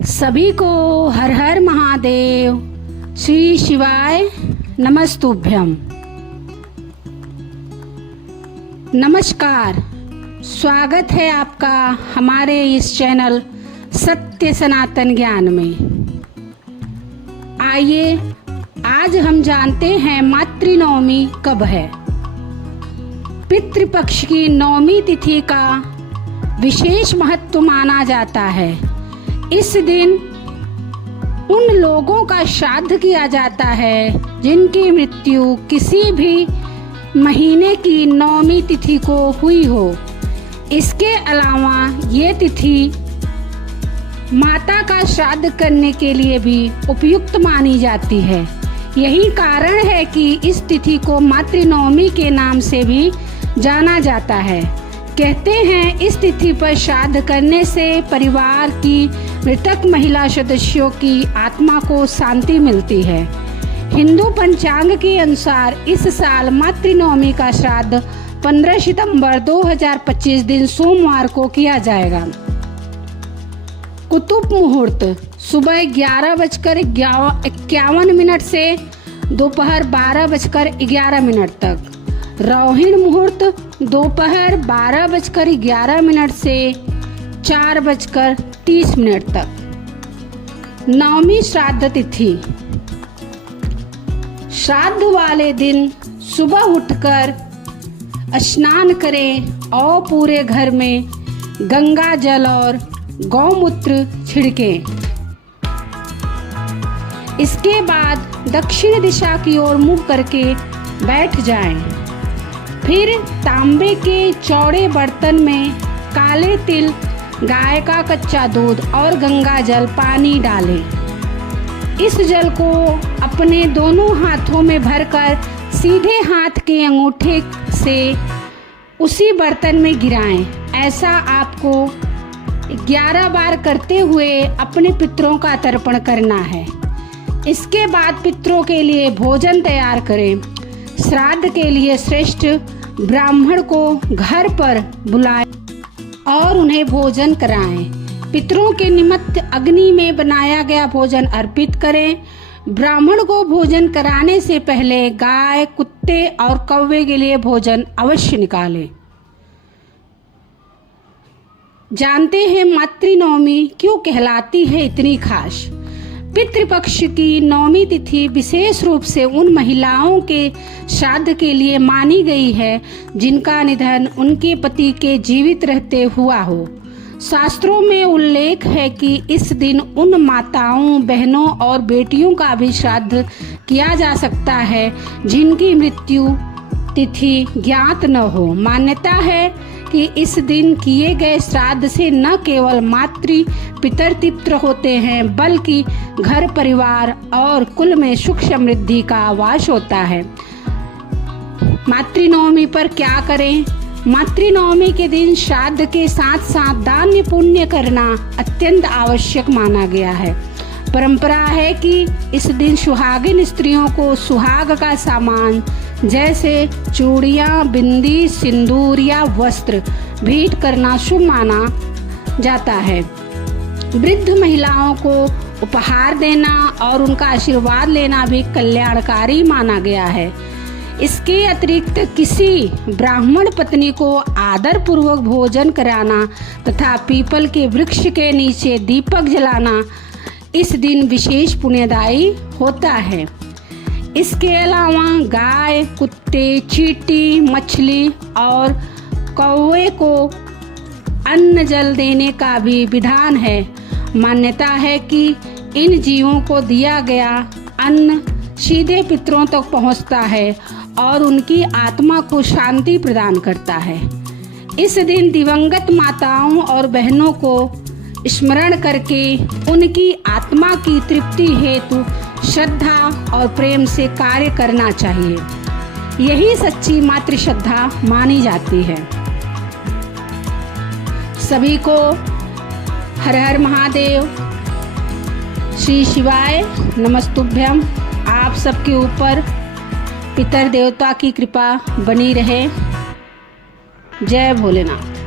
सभी को हर हर महादेव। श्री शिवाय नमस्तुभ्यम। नमस्कार, स्वागत है आपका हमारे इस चैनल सत्य सनातन ज्ञान में। आइए आज हम जानते हैं मातृनवमी कब है। पितृपक्ष की नवमी तिथि का विशेष महत्व माना जाता है। इस दिन उन लोगों का श्राद्ध किया जाता है जिनकी मृत्यु किसी भी महीने की नवमी तिथि को हुई हो। इसके अलावा ये तिथि माता का श्राद्ध करने के लिए भी उपयुक्त मानी जाती है। यही कारण है कि इस तिथि को मातृनवमी के नाम से भी जाना जाता है। कहते हैं इस तिथि पर श्राद्ध करने से परिवार की मृतक महिला सदस्यों की आत्मा को शांति मिलती है। हिंदू पंचांग के अनुसार इस साल मातृनवमी का श्राद्ध 15 सितंबर 2025 दिन सोमवार को किया जाएगा। कुतुब मुहूर्त सुबह 11:51 से दोपहर 12:11 तक। रोहिणी मुहूर्त दोपहर 12:11 से 4:30 तक। नवमी श्राद्ध तिथि। श्राद्ध वाले दिन सुबह उठकर स्नान करें और पूरे घर में गंगा जल और गौमूत्र छिड़कें। इसके बाद दक्षिण दिशा की ओर मुंह करके बैठ जाएं। फिर तांबे के चौड़े बर्तन में काले तिल, गाय का कच्चा दूध और गंगा जल पानी डालें। इस जल को अपने दोनों हाथों में भरकर सीधे हाथ के अंगूठे से उसी बर्तन में गिराएं। ऐसा आपको 11 बार करते हुए अपने पितरों का तर्पण करना है। इसके बाद पितरों के लिए भोजन तैयार करें। श्राद्ध के लिए श्रेष्ठ ब्राह्मण को घर पर बुलाएं और उन्हें भोजन कराएं। पितरों के निमित्त अग्नि में बनाया गया भोजन अर्पित करें। ब्राह्मण को भोजन कराने से पहले गाय, कुत्ते और कौवे के लिए भोजन अवश्य निकालें। जानते हैं मातृनवमी क्यों कहलाती है इतनी खास। पितृपक्ष की नवमी तिथि विशेष रूप से उन महिलाओं के श्राद्ध के लिए मानी गई है जिनका निधन उनके पति के जीवित रहते हुआ हो। शास्त्रों में उल्लेख है कि इस दिन उन माताओं, बहनों और बेटियों का भी श्राद्ध किया जा सकता है जिनकी मृत्यु तिथि ज्ञात न हो। मान्यता है कि इस दिन किए गए श्राद्ध से न केवल मातृ पितर तृप्त होते हैं बल्कि घर परिवार और कुल में सुख समृद्धि का वास होता है। मातृनवमी पर क्या करें। मातृनवमी के दिन श्राद्ध के साथ साथ दान पुण्य करना अत्यंत आवश्यक माना गया है। परंपरा है कि इस दिन सुहागिन स्त्रियों को सुहाग का सामान जैसे चूड़ियां, बिंदी, सिंदूर या वस्त्र भेंट करना शुभ माना जाता है। वृद्ध महिलाओं को उपहार देना और उनका आशीर्वाद लेना भी कल्याणकारी माना गया है। इसके अतिरिक्त किसी ब्राह्मण पत्नी को आदर पूर्वक भोजन कराना तथा पीपल के वृक्ष के नीचे दीपक जलाना इस दिन विशेष पुण्यदायी होता है। इसके अलावा गाय, कुत्ते, चींटी, मछली और कौवे को अन्न जल देने का भी विधान है। मान्यता है कि इन जीवों को दिया गया अन्न सीधे पितरों तक पहुंचता है और उनकी आत्मा को शांति प्रदान करता है। इस दिन दिवंगत माताओं और बहनों को स्मरण करके उनकी आत्मा की तृप्ति हेतु श्रद्धा और प्रेम से कार्य करना चाहिए। यही सच्ची मातृ श्रद्धा मानी जाती है। सभी को हर हर महादेव। श्री शिवाय नमस्तुभ्यम। आप सबके ऊपर पितर देवता की कृपा बनी रहे। जय भोलेनाथ।